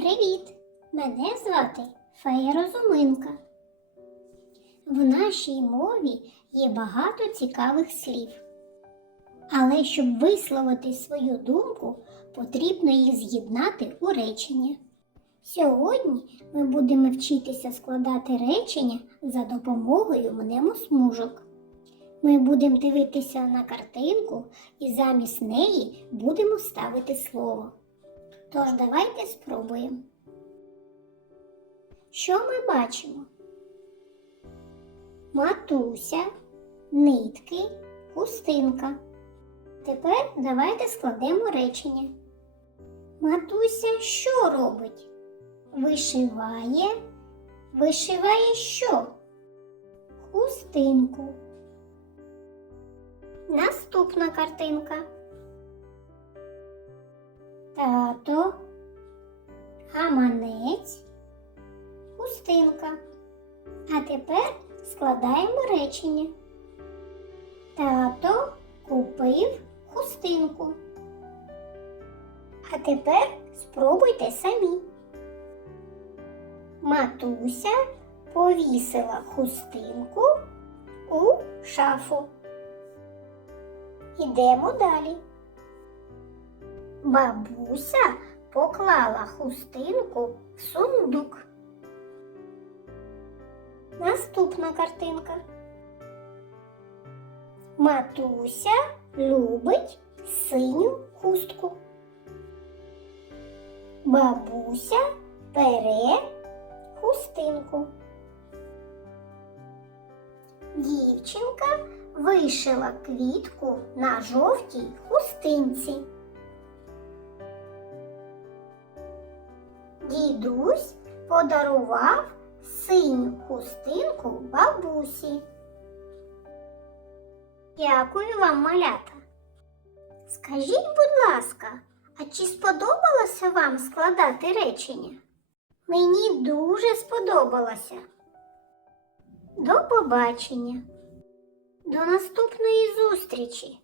Привіт! Мене звати Фея Розуминка. В нашій мові є багато цікавих слів. Але щоб висловити свою думку, потрібно їх з'єднати у речення. Сьогодні ми будемо вчитися складати речення за допомогою мнемосмужок. Ми будемо дивитися на картинку і замість неї будемо ставити слово. Тож давайте спробуємо. Що ми бачимо? Матуся, нитки, хустинка. Тепер давайте складемо речення. Матуся що робить? Вишиває. Вишиває що? Хустинку. Наступна картинка. Тато, гаманець, хустинка. А тепер складаємо речення. Тато купив хустинку. А тепер спробуйте самі. Матуся повісила хустинку у шафу. Ідемо далі. Бабуся поклала хустинку в сундук. Наступна картинка. Матуся любить синю хустку. Бабуся бере хустинку. Дівчинка вишила квітку на жовтій хустинці. Дідусь подарував синю хустинку бабусі. Дякую вам, малята. Скажіть, будь ласка, а чи сподобалося вам складати речення? Мені дуже сподобалося. До побачення. До наступної зустрічі!